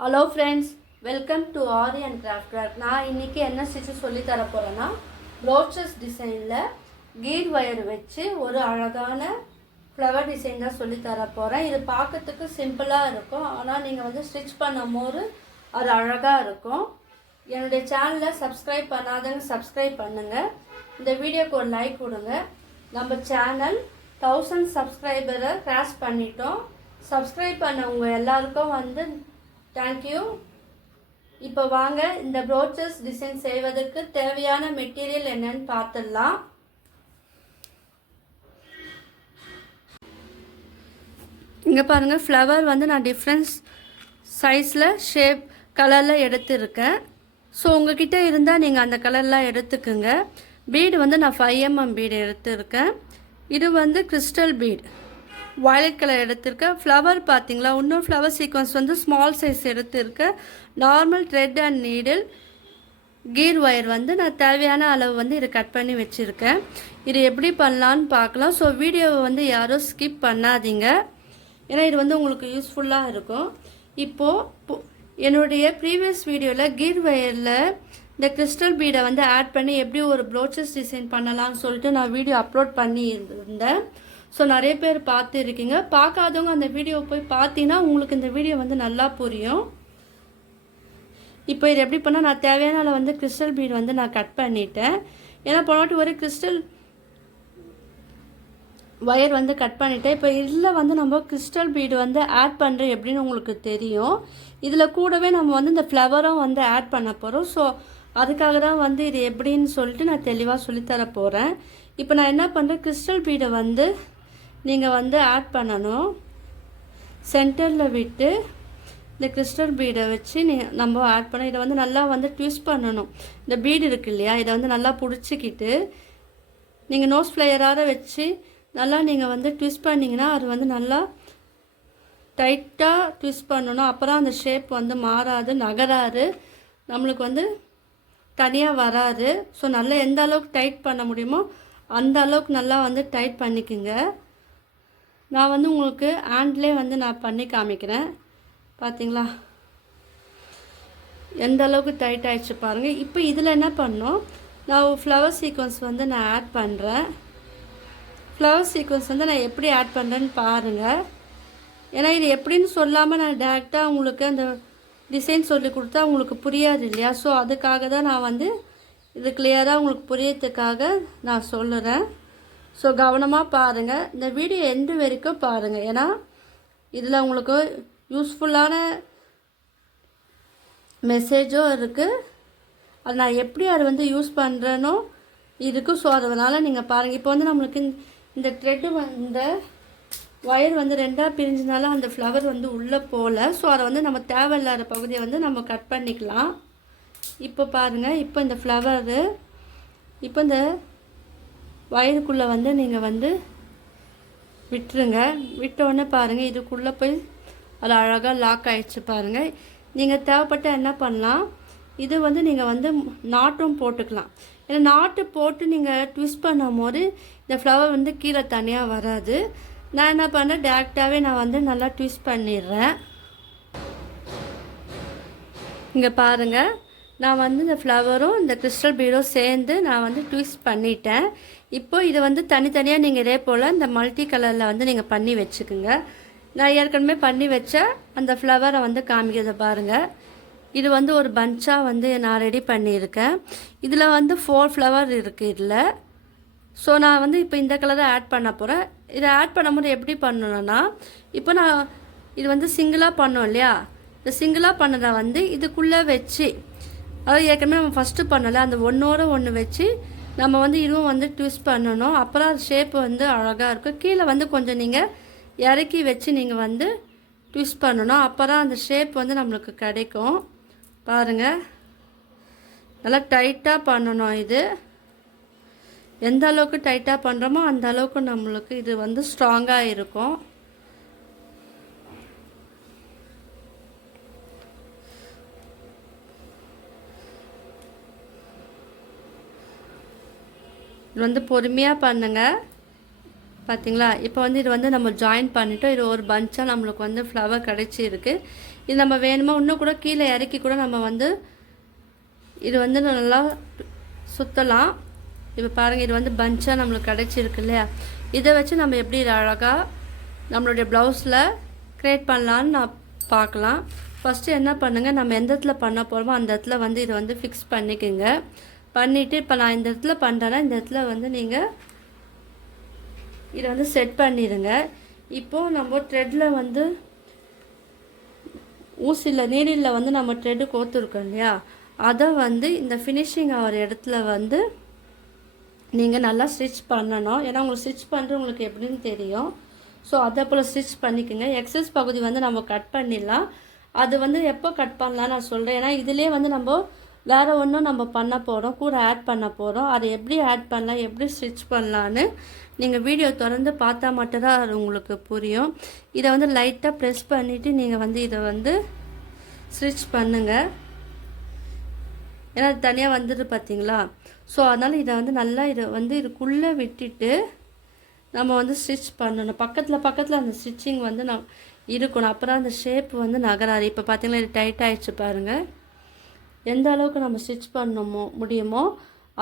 Hello friends, welcome to aari and craft work. நான் இன்றைக்கி என்ன ஸ்டிச்சு சொல்லி தர போகிறேன்னா, ப்ரோச்சஸ் டிசைனில் கீர் ஒயர் வச்சு ஒரு அழகான ஃப்ளவர் டிசைன் தான் சொல்லி தர போகிறேன். இது பார்க்கறதுக்கு சிம்பிளாக இருக்கும், ஆனால் நீங்கள் வந்து ஸ்டிச் பண்ணும் போது அது அழகாக இருக்கும். என்னுடைய சேனலை சப்ஸ்கிரைப் பண்ணாதவங்க சப்ஸ்கிரைப் பண்ணுங்கள். இந்த வீடியோக்கு ஒரு லைக் கொடுங்க. நம்ம சேனல் 1000 சப்ஸ்கிரைபரை கிராஸ் பண்ணிட்டோம். சப்ஸ்கிரைப் பண்ணவங்க எல்லாருக்கும் வந்து தேங்க்யூ. இப்போ வாங்க இந்த ப்ரோச்சஸ் டிசைன் செய்வதற்கு தேவையான மெட்டீரியல் என்னன்னு பார்த்துடலாம். இங்கே பாருங்கள், ஃப்ளவர் வந்து நான் டிஃப்ரெண்ட் சைஸில் ஷேப் கலரில் எடுத்துருக்கேன். ஸோ உங்ககிட்ட இருந்தால் நீங்கள் அந்த கலர்லாம் எடுத்துக்குங்க. பீடு வந்து நான் 5mm பீடு எடுத்துருக்கேன். இது வந்து கிறிஸ்டல் பீட் வயலட் கலர் எடுத்திருக்கேன். ஃப்ளவர் பார்த்தீங்களா, இன்னொரு ஃப்ளவர் சீக்வன்ஸ் வந்து ஸ்மால் சைஸ் எடுத்திருக்கேன். நார்மல் த்ரெட் அண்ட் நீடில் கீர் ஒயர் வந்து நான் தேவையான அளவு வந்து இதை கட் பண்ணி வச்சுருக்கேன். இது எப்படி பண்ணலான்னு பார்க்கலாம். ஸோ வீடியோவை வந்து யாரும் ஸ்கிப் பண்ணாதீங்க, ஏன்னா இது வந்து உங்களுக்கு யூஸ்ஃபுல்லாக இருக்கும். இப்போது என்னுடைய ப்ரீவியஸ் வீடியோவில் கீர் ஒயரில் இந்த கிறிஸ்டல் பீடை வந்து ஆட் பண்ணி எப்படி ஒரு ப்ரோச்சஸ் டிசைன் பண்ணலாம்னு சொல்லிட்டு நான் வீடியோ அப்லோட் பண்ணி இருந்தேன். ஸோ நிறைய பேர் பார்த்துருக்கீங்க. பார்க்காதவங்க அந்த வீடியோ போய் பார்த்தீங்கன்னா உங்களுக்கு இந்த வீடியோ வந்து நல்லா புரியும். இப்போ இது எப்படி பண்ணால், நான் தேவையான அளவு வந்து கிறிஸ்டல் பீட் வந்து நான் கட் பண்ணிட்டேன். ஏன்னா போனாட்டு ஒரு கிறிஸ்டல் ஒயர் வந்து கட் பண்ணிட்டேன். இப்போ இதில் வந்து நம்ம கிறிஸ்டல் பீடு வந்து ஆட் பண்ணுறோம் எப்படின்னு உங்களுக்கு தெரியும். இதில் கூடவே நம்ம வந்து இந்த ஃப்ளவரும் வந்து ஆட் பண்ண போகிறோம். ஸோ அதுக்காக தான் வந்து இது எப்படின்னு சொல்லிட்டு நான் தெளிவாக சொல்லித்தர போகிறேன். இப்போ நான் என்ன பண்ணுறேன், கிறிஸ்டல் பீடை வந்து நீங்கள் வந்து ஆட் பண்ணணும். சென்டரில் விட்டு இந்த கிறிஸ்டல் பீடை வச்சு நம்ம ஆட் பண்ண, இதை வந்து நல்லா வந்து ட்விஸ்ட் பண்ணணும். இந்த பீடு இருக்கு இல்லையா, இதை வந்து நல்லா பிடிச்சிக்கிட்டு நீங்கள் நோஸ் ஃப்ளையராக வச்சு நல்லா நீங்கள் வந்து ட்விஸ்ட் பண்ணிங்கன்னா அது வந்து நல்லா டைட்டாக ட்விஸ்ட் பண்ணணும். அப்புறம் அந்த ஷேப் வந்து மாறாது, நகராது, நம்மளுக்கு வந்து தனியாக வராது. ஸோ நல்லா எந்த அளவுக்கு டைட் பண்ண முடியுமோ அந்த அளவுக்கு நல்லா வந்து டைட் பண்ணிக்கோங்க. நான் வந்து உங்களுக்கு ஹேண்ட்லேயே வந்து நான் பண்ணி காமிக்கிறேன். பார்த்தீங்களா எந்த அளவுக்கு டைட் ஆகிடுச்சு பாருங்கள். இப்போ இதில் என்ன பண்ணோம், நான் ஃப்ளவர் சீக்வன்ஸ் வந்து நான் ஆட் பண்ணுறேன். ஃப்ளவர் சீக்வன்ஸ் வந்து நான் எப்படி ஆட் பண்ணுறேன்னு பாருங்கள். ஏன்னா இது எப்படின்னு சொல்லாமல் நான் டேரெக்டாக உங்களுக்கு அந்த டிசைன் சொல்லி கொடுத்தா உங்களுக்கு புரியாது இல்லையா. ஸோ அதுக்காக தான் நான் வந்து இது கிளியராக உங்களுக்கு புரியறதுக்காக நான் சொல்லுறேன். ஸோ கவனமாக பாருங்கள், இந்த வீடியோ எண்டு வரைக்கும் பாருங்கள். ஏன்னா இதில் உங்களுக்கு யூஸ்ஃபுல்லான மெசேஜும் இருக்குது. அது நான் எப்படி அதை வந்து யூஸ் பண்ணுறேனோ இருக்குது. ஸோ அதனால் நீங்கள் பாருங்கள். இப்போ வந்து நம்மளுக்கு இந்த த்ரெட்டு இந்த ஒயர் வந்து ரெண்டாக பிரிஞ்சதுனால அந்த ஃப்ளவர் வந்து உள்ளே போகல. ஸோ அதை வந்து நம்ம தேவையில்லாத பகுதியை வந்து நம்ம கட் பண்ணிக்கலாம். இப்போ பாருங்கள், இப்போ இந்த ஃப்ளவரு இப்போ இந்த ஒயருக்குள்ளே வந்து நீங்கள் வந்து விட்டுருங்க. விட்டோடனே பாருங்கள் இதுக்குள்ளே போய் அது அழகாக லாக் ஆகிடுச்சு பாருங்கள். நீங்கள் தேவைப்பட்ட என்ன பண்ணலாம், இது வந்து நீங்கள் வந்து நாட்டும் போட்டுக்கலாம். ஏன்னா நாட்டு போட்டு நீங்கள் ட்விஸ்ட் பண்ணும் போது இந்த ஃப்ளவர் வந்து கீழே தனியாக வராது. நான் என்ன பண்ணேன், டேரெக்டாகவே நான் வந்து நல்லா ட்விஸ்ட் பண்ணிடுறேன். இங்கே பாருங்கள், நான் வந்து இந்த ஃப்ளவரும் இந்த கிறிஸ்டல் பீடும் சேர்ந்து நான் வந்து ட்விஸ்ட் பண்ணிட்டேன். இப்போ இதை வந்து தனித்தனியாக நீங்கள் இதே போல் இந்த மல்டி கலரில் வந்து நீங்கள் பண்ணி வச்சுக்கோங்க. நான் ஏற்கனவே பண்ணி வச்ச அந்த ஃப்ளவரை வந்து காமிக்கிறத பாருங்கள். இது வந்து ஒரு பஞ்சாக வந்து நான் ரெடி பண்ணியிருக்கேன். இதில் வந்து 4 ஃப்ளவர் இருக்குது இதில். ஸோ நான் வந்து இப்போ இந்த கலரை ஆட் பண்ண போகிறேன். இதை ஆட் பண்ணும்போது எப்படி பண்ணணுன்னா, இப்போ நான் இது வந்து சிங்கிளாக பண்ணோம் இல்லையா, இந்த சிங்கிளாக பண்ணதை வந்து இதுக்குள்ளே வச்சு, அதாவது ஏற்கனவே நம்ம ஃபஸ்ட்டு பண்ணலை அந்த ஒன்றோட ஒன்று வச்சு நம்ம வந்து இதுவும் வந்து ட்விஸ்ட் பண்ணணும். அப்புறம் அது ஷேப் வந்து அழகாக இருக்கும். கீழே வந்து கொஞ்சம் நீங்கள் இறக்கி வச்சு நீங்கள் வந்து ட்விஸ்ட் பண்ணணும். அப்போ தான் அந்த ஷேப் வந்து நம்மளுக்கு கிடைக்கும். பாருங்கள், நல்லா டைட்டாக பண்ணணும். இது எந்த அளவுக்கு டைட்டாக பண்ணுறோமோ அந்த அளவுக்கு நம்மளுக்கு இது வந்து ஸ்ட்ராங்காக இருக்கும். இது வந்து பொறுமையாக பண்ணுங்கள். பார்த்தீங்களா? இப்போ வந்து இது வந்து நம்ம ஜாயின் பண்ணிட்டோம். இது ஒரு பஞ்சாக நம்மளுக்கு வந்து ஃப்ளவர் கிடச்சிருக்கு. இது நம்ம வேணுமோ இன்னும் கூட கீழே இறக்கி கூட நம்ம வந்து இது வந்து நல்லா சுற்றலாம். இப்போ பாருங்கள், இது வந்து பஞ்சாக நம்மளுக்கு கிடச்சிருக்கு இல்லையா? இதை வச்சு நம்ம எப்படி அழகாக நம்மளுடைய ப்ளவுஸில் க்ரியேட் பண்ணலான்னு நான் பார்க்கலாம். ஃபஸ்ட்டு என்ன பண்ணுங்கள், நம்ம எந்த இடத்துல பண்ண போகிறோமோ அந்த இடத்துல வந்து இதை வந்து ஃபிக்ஸ் பண்ணிக்கோங்க. பண்ணிவிட்டு இப்போ நான் இந்த இடத்துல பண்ணுறேன்னா இந்த இடத்துல வந்து நீங்கள் இதை வந்து செட் பண்ணிடுங்க. இப்போது நம்ம த்ரெட்டில் வந்து ஊசியில் நீரில் வந்து நம்ம த்ரெட்டு கோத்துருக்கோம் இல்லையா, அதை வந்து இந்த ஃபினிஷிங் ஆகிற இடத்துல வந்து நீங்கள் நல்லா ஸ்டிச் பண்ணணும். ஏன்னா உங்களுக்கு ஸ்டிச் பண்ணுறது உங்களுக்கு எப்படின்னு தெரியும். ஸோ அதை போல் ஸ்டிச் பண்ணிக்கோங்க. எக்ஸஸ் பகுதி வந்து நம்ம கட் பண்ணிடலாம். அது வந்து எப்போ கட் பண்ணலாம் நான் சொல்கிறேன். ஏன்னா இதிலே வந்து நம்ம வேறு ஒன்றும் நம்ம பண்ண போகிறோம், கூட ஆட் பண்ண போகிறோம். அதை எப்படி ஆட் பண்ணலாம், எப்படி ஸ்டிச் பண்ணலான்னு நீங்கள் வீடியோ திறந்து பார்த்தா மட்டும்தான் அது உங்களுக்கு புரியும். இதை வந்து லைட்டாக ப்ரெஸ் பண்ணிவிட்டு நீங்கள் வந்து இதை வந்து ஸ்டிச் பண்ணுங்கள். ஏன்னா அது தனியாக வந்துட்டு பார்த்தீங்களா? ஸோ அதனால் இதை வந்து நல்லா இதை வந்து இதுக்குள்ளே விட்டுட்டு நம்ம வந்து ஸ்டிச் பண்ணணும். பக்கத்தில் அந்த ஸ்டிச்சிங் வந்து இருக்கணும். அப்புறம் அந்த ஷேப் வந்து நகராது. இப்போ பார்த்தீங்களா, இது டைட் ஆகிடுச்சு பாருங்கள். எந்த அளவுக்கு நம்ம ஸ்டிச் பண்ண முடியுமோ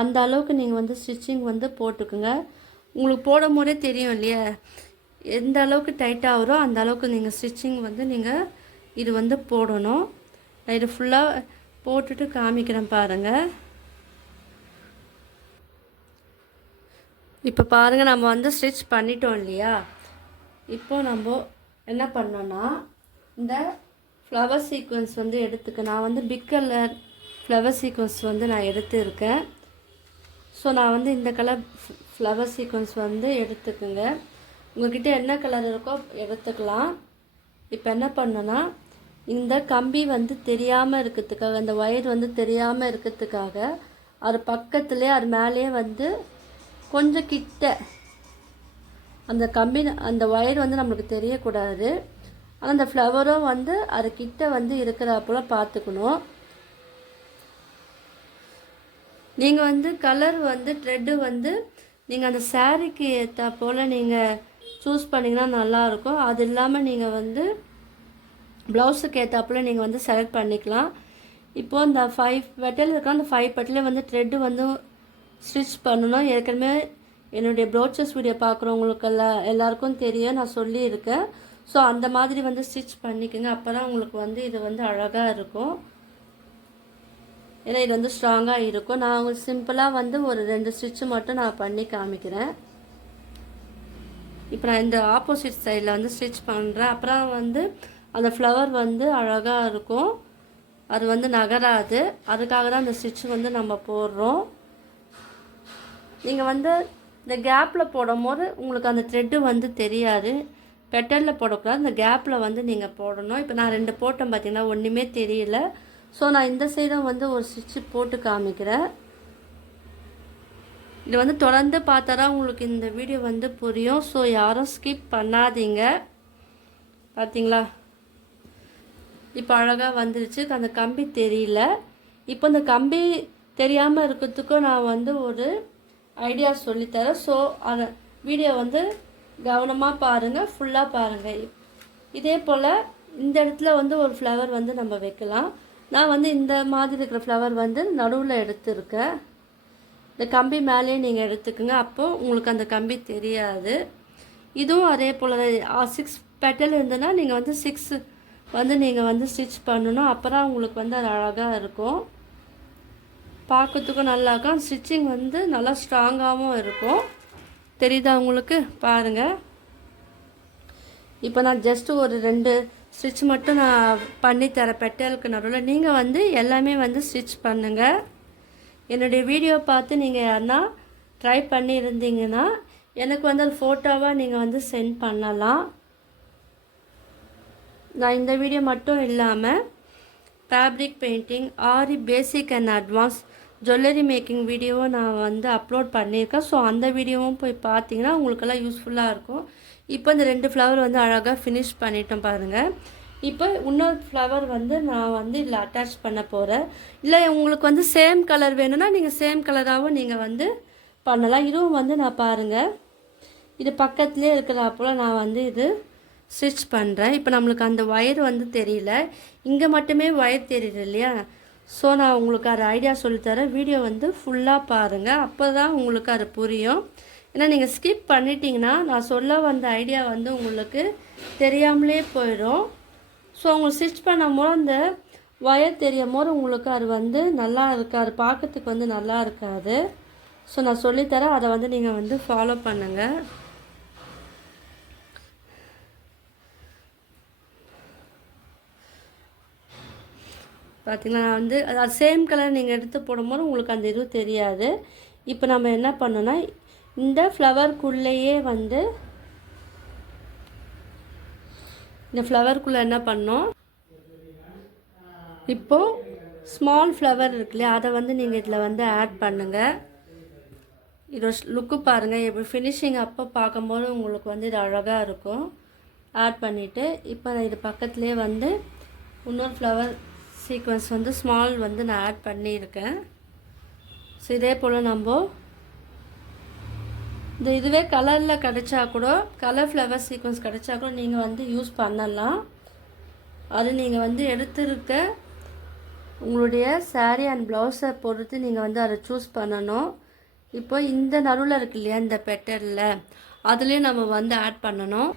அந்த அளவுக்கு நீங்கள் வந்து ஸ்டிச்சிங் வந்து போட்டுக்குங்க. உங்களுக்கு போடும் போதே தெரியும் இல்லையா, எந்த அளவுக்கு டைட்டாக வரும் அந்த அளவுக்கு நீங்கள் ஸ்டிச்சிங் வந்து நீங்கள் இது வந்து போடணும். நான் இது ஃபுல்லாக போட்டுட்டு காமிக்கிறேன் பாருங்கள். இப்போ பாருங்கள், நம்ம வந்து ஸ்டிச் பண்ணிட்டோம் இல்லையா? இப்போது நம்ம என்ன பண்ணோன்னா இந்த ஃப்ளவர் சீக்வன்ஸ் வந்து எடுத்துக்க. நான் வந்து பிக் கலர் ஃப்ளவர் சீக்வன்ஸ் வந்து நான் எடுத்துருக்கேன். ஸோ நான் வந்து இந்த கலர் ஃப்ளவர் சீக்வன்ஸ் வந்து எடுத்துக்குங்க. உங்கள்கிட்ட என்ன கலர் இருக்கோ எடுத்துக்கலாம். இப்போ என்ன பண்ணோன்னா இந்த கம்பி வந்து தெரியாமல் இருக்கிறதுக்காக, அந்த ஒயர் வந்து தெரியாமல் இருக்கிறதுக்காக அது பக்கத்துலேயே அது மேலேயே வந்து கொஞ்சம் கிட்ட அந்த கம்பி அந்த ஒயர் வந்து நம்மளுக்கு தெரியக்கூடாது. ஆனால் அந்த ஃப்ளவரும் வந்து அது கிட்ட வந்து இருக்கிறப்போல பார்த்துக்கணும். நீங்கள் வந்து கலர் வந்து த்ரெட்டு வந்து நீங்கள் அந்த சாரீக்கு ஏற்ற போல் நீங்கள் சூஸ் பண்ணிங்கன்னா நல்லாயிருக்கும். அது இல்லாமல் நீங்கள் வந்து ப்ளவுஸுக்கு ஏற்றாப்புல நீங்கள் வந்து செலக்ட் பண்ணிக்கலாம். இப்போது இந்த 5 பெட்டல் இருக்கா, அந்த 5 பெட்டலே வந்து த்ரெட்டு வந்து ஸ்டிச் பண்ணணும். ஏற்கனவே என்னுடைய ப்ரோச்சஸ் வீடியோ பார்க்குறவங்களுக்கு எல்லாருக்கும் தெரியும், நான் சொல்லியிருக்கேன். ஸோ அந்த மாதிரி வந்து ஸ்டிச் பண்ணிக்கோங்க. அப்போ தான் உங்களுக்கு வந்து இது வந்து அழகாக இருக்கும். ஏன்னா இது வந்து ஸ்ட்ராங்காக இருக்கும். நான் உங்களுக்கு சிம்பிளாக வந்து ஒரு 2 ஸ்டிச்சு மட்டும் நான் பண்ணி காமிக்கிறேன். இப்போ நான் இந்த ஆப்போசிட் சைடில் வந்து ஸ்டிச் பண்ணுறேன். அப்புறம் வந்து அந்த ஃப்ளவர் வந்து அழகாக இருக்கும், அது வந்து நகராது. அதுக்காக தான் அந்த ஸ்டிச் வந்து நம்ம போடுறோம். நீங்கள் வந்து இந்த கேப்பில் போடும் போது உங்களுக்கு அந்த த்ரெட்டு வந்து தெரியாது. பெட்டலில் போடக்கூடாது, இந்த கேப்பில் வந்து நீங்கள் போடணும். இப்போ நான் 2 போட்டேன் பார்த்தீங்கன்னா ஒன்றுமே தெரியல. ஸோ நான் இந்த சைடும் வந்து ஒரு ஸ்டிச்சு போட்டு காமிக்கிறேன். இது வந்து தொடர்ந்து பார்த்தா தான் உங்களுக்கு இந்த வீடியோ வந்து புரியும். ஸோ யாரும் ஸ்கிப் பண்ணாதீங்க. பார்த்தீங்களா, இப்போ அழகாக வந்துருச்சு. அந்த கம்பி தெரியல. இப்போ இந்த கம்பி தெரியாமல் இருக்கிறதுக்கும் நான் வந்து ஒரு ஐடியா சொல்லித்தரேன். ஸோ அந்த வீடியோ வந்து கவனமாக பாருங்கள், ஃபுல்லாக பாருங்கள். இதே போல் இந்த இடத்துல வந்து ஒரு ஃப்ளவர் வந்து நம்ம வைக்கலாம். நான் வந்து இந்த மாதிரி இருக்கிற ஃப்ளவர் வந்து நடுவில் எடுத்துருக்கேன். இந்த கம்பி மேலேயே நீங்கள் எடுத்துக்கோங்க, அப்போது உங்களுக்கு அந்த கம்பி தெரியாது. இதுவும் அதே போல் 6 பெட்டல் இருந்ததுன்னா நீங்கள் வந்து 6 வந்து நீங்கள் வந்து ஸ்டிச் பண்ணணும். அப்போ தான் உங்களுக்கு வந்து அது அழகாக இருக்கும், பார்க்கறதுக்கும் நல்லா இருக்கும். ஸ்டிச்சிங் வந்து நல்லா ஸ்ட்ராங்காகவும் இருக்கும். தெரியுதா உங்களுக்கு? பாருங்கள். இப்போ நான் ஜஸ்ட்டு ஒரு 2 ஸ்டிச் மட்டும் நான் பண்ணித்தரேன் பெட்டலுக்கு நடுவில். நீங்கள் வந்து எல்லாமே வந்து ஸ்டிச் பண்ணுங்கள். என்னுடைய வீடியோ பார்த்து நீங்கள் யாருன்னா ட்ரை பண்ணியிருந்தீங்கன்னா எனக்கு வந்து அது ஃபோட்டோவாக நீங்கள் வந்து சென்ட் பண்ணலாம். நான் இந்த வீடியோ மட்டும் இல்லாமல் fabric painting, aari basic and advance jewellery making வீடியோவும் நான் வந்து அப்லோட் பண்ணியிருக்கேன். ஸோ அந்த வீடியோவும் போய் பார்த்தீங்கன்னா உங்களுக்கெல்லாம் யூஸ்ஃபுல்லாக இருக்கும். இப்போ இந்த 2 ஃப்ளவர் வந்து அழகாக ஃபினிஷ் பண்ணிட்டோம் பாருங்கள். இப்போ இன்னொரு ஃப்ளவர் வந்து நான் வந்து இதில் அட்டாச் பண்ண போகிறேன். இல்லை உங்களுக்கு வந்து சேம் கலர் வேணும்னா நீங்கள் சேம் கலராகவும் நீங்கள் வந்து பண்ணலாம். இதுவும் வந்து நான் பாருங்கள் இது பக்கத்துலேயே இருக்கிறப்போல நான் வந்து இது ஸ்டிச் பண்ணுறேன். இப்போ நம்மளுக்கு அந்த ஒயர் வந்து தெரியல, இங்கே மட்டுமே ஒயர் தெரியுது இல்லையா? ஸோ நான் உங்களுக்கு அது ஐடியா சொல்லித்தரேன். வீடியோ வந்து ஃபுல்லாக பாருங்கள், அப்போ தான் உங்களுக்கு அது புரியும். ஏன்னா நீங்கள் ஸ்கிப் பண்ணிட்டீங்கன்னா நான் சொல்ல வந்த ஐடியா வந்து உங்களுக்கு தெரியாமலே போயிடும். ஸோ உங்களுக்கு ஸ்டிச் பண்ணும்போது அந்த ஒயர் தெரியும் போது உங்களுக்கு அது வந்து நல்லா இருக்காது, பார்க்கறதுக்கு வந்து நல்லா இருக்காது. ஸோ நான் சொல்லித்தரேன், அதை வந்து நீங்கள் வந்து ஃபாலோ பண்ணுங்கள். பார்த்திங்கன்னா நான் வந்து அது சேம் கலர் நீங்கள் எடுத்து போடும்போது உங்களுக்கு அந்த இது தெரியாது. இப்போ நம்ம என்ன பண்ணோன்னா இந்த ஃப்ளவருக்குள்ளேயே வந்து இந்த ஃப்ளவருக்குள்ளே என்ன பண்ணோம், இப்போது ஸ்மால் ஃப்ளவர் இருக்கு இல்லையா, அதை வந்து நீங்கள் இதில் வந்து ஆட் பண்ணுங்கள். இதோட லுக்கு பாருங்கள், எப்படி ஃபினிஷிங் அப்போ பார்க்கும்போது உங்களுக்கு வந்து இது அழகாக இருக்கும். ஆட் பண்ணிவிட்டு இப்போ இது பக்கத்துலேயே வந்து இன்னொரு ஃப்ளவர் சீக்வன்ஸ் வந்து ஸ்மால் வந்து நான் ஆட் பண்ணியிருக்கேன். ஸோ இதே போல் நம்ம இதுவே கலரில் கிடச்சா கூட, கலர் ஃப்ளவர் சீக்வன்ஸ் கிடச்சா கூட நீங்கள் வந்து யூஸ் பண்ணலாம். அது நீங்கள் வந்து எடுத்துருக்க உங்களுடைய சாரீ அண்ட் ப்ளவுஸை பொறுத்து நீங்கள் வந்து அதை சூஸ் பண்ணணும். இப்போ இந்த நடுவில் இருக்கு இல்லையா, இந்த பெட்டரில் அதுலேயும் நம்ம வந்து ஆட் பண்ணணும்.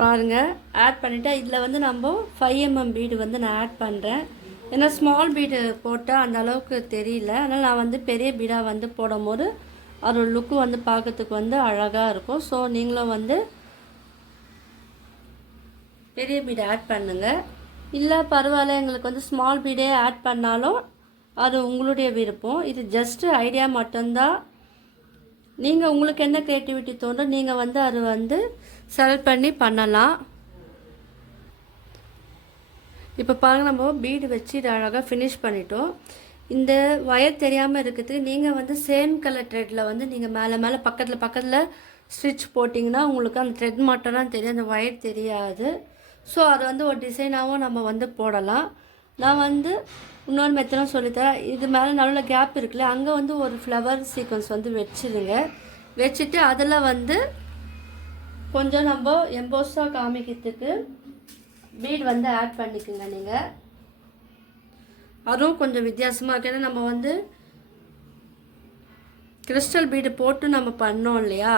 பாருங்கள், ஆட் பண்ணிவிட்டு இதில் வந்து நம்ம 5 mm பீடு வந்து நான் ஆட் பண்ணுறேன். ஏன்னா ஸ்மால் பீடு போட்டால் அந்த அளவுக்கு தெரியல, அதனால் நான் வந்து பெரிய பீடாக வந்து போடும் போது அதோட லுக்கு வந்து பார்க்கறதுக்கு வந்து அழகாக இருக்கும். ஸோ நீங்களும் வந்து பெரிய பீடு ஆட் பண்ணுங்கள். இல்லை பரவாயில்ல, எங்களுக்கு வந்து ஸ்மால் பீடே ஆட் பண்ணாலும் அது உங்களுடைய விருப்பம். இது ஜஸ்ட்டு ஐடியா மட்டும்தான். நீங்கள் உங்களுக்கு என்ன க்ரியேட்டிவிட்டி தோணும் நீங்கள் வந்து அது வந்து செலக்ட் பண்ணி பண்ணலாம். இப்போ பாருங்கள், நம்ம பீடு வச்சு இது அழகாக ஃபினிஷ் பண்ணிட்டோம். இந்த ஒயர் தெரியாமல் இருக்கிறதுக்கு நீங்கள் வந்து சேம் கலர் த்ரெட்டில் வந்து நீங்கள் மேலே பக்கத்தில் ஸ்டிச் போட்டிங்கன்னா உங்களுக்கு அந்த த்ரெட் மட்டும் தான் தெரியும், அந்த ஒயர் தெரியாது. ஸோ அதை வந்து ஒரு டிசைனாகவும் நம்ம வந்து போடலாம். நான் வந்து இன்னொரு மெத்தடும் சொல்லித்தரேன். இது மேலே நடுவில் கேப் இருக்குல்ல, அங்கே வந்து ஒரு ஃப்ளவர் சீக்வன்ஸ் வந்து வச்சுருங்க. வச்சுட்டு அதில் வந்து கொஞ்சம் நம்ம எம்போஸாக காமிக்கிறதுக்கு பீட் வந்து ஆட் பண்ணிக்கோங்க. நீங்கள் அதுவும் கொஞ்சம் வித்தியாசமாக இருக்குது. ஏன்னா நம்ம வந்து கிறிஸ்டல் பீடு போட்டு நம்ம பண்ணோம் இல்லையா,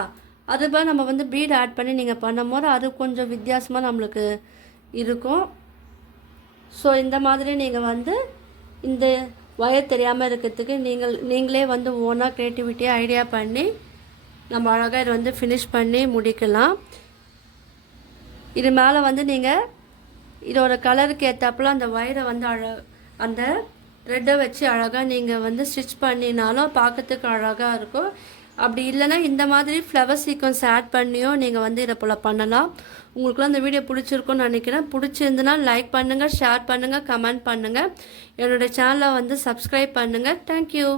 அதுபோல் நம்ம வந்து பீடு ஆட் பண்ணி நீங்கள் பண்ணும் போது அது கொஞ்சம் வித்தியாசமாக நம்மளுக்கு இருக்கும். ஸோ இந்த மாதிரி நீங்கள் வந்து இந்த ஒயர் தெரியாமல் இருக்கிறதுக்கு நீங்களே வந்து ஓனாக க்ரியேட்டிவிட்டியாக ஐடியா பண்ணி நம்ம அழகாக இதை வந்து ஃபினிஷ் பண்ணி முடிக்கலாம். இது மேலே வந்து நீங்கள் இதோட கலருக்கு ஏற்றாப்புல அந்த ஒயரை வந்து அந்த த்ரெட்டை வச்சு அழகாக நீங்கள் வந்து ஸ்டிச் பண்ணினாலும் பார்க்கறதுக்கு அழகாக இருக்கும். அப்படி இல்லைன்னா இந்த மாதிரி ஃப்ளவர் சீக்வன்ஸ் ஆட் பண்ணியும் நீங்கள் வந்து இதை போல் பண்ணலாம். உங்களுக்குலாம் இந்த வீடியோ பிடிச்சிருக்குன்னு நினைக்கிறேன். பிடிச்சிருந்துன்னா லைக் பண்ணுங்கள், ஷேர் பண்ணுங்கள், கமெண்ட் பண்ணுங்கள். என்னோடய சேனலை வந்து சப்ஸ்கிரைப் பண்ணுங்கள். தேங்க்யூ.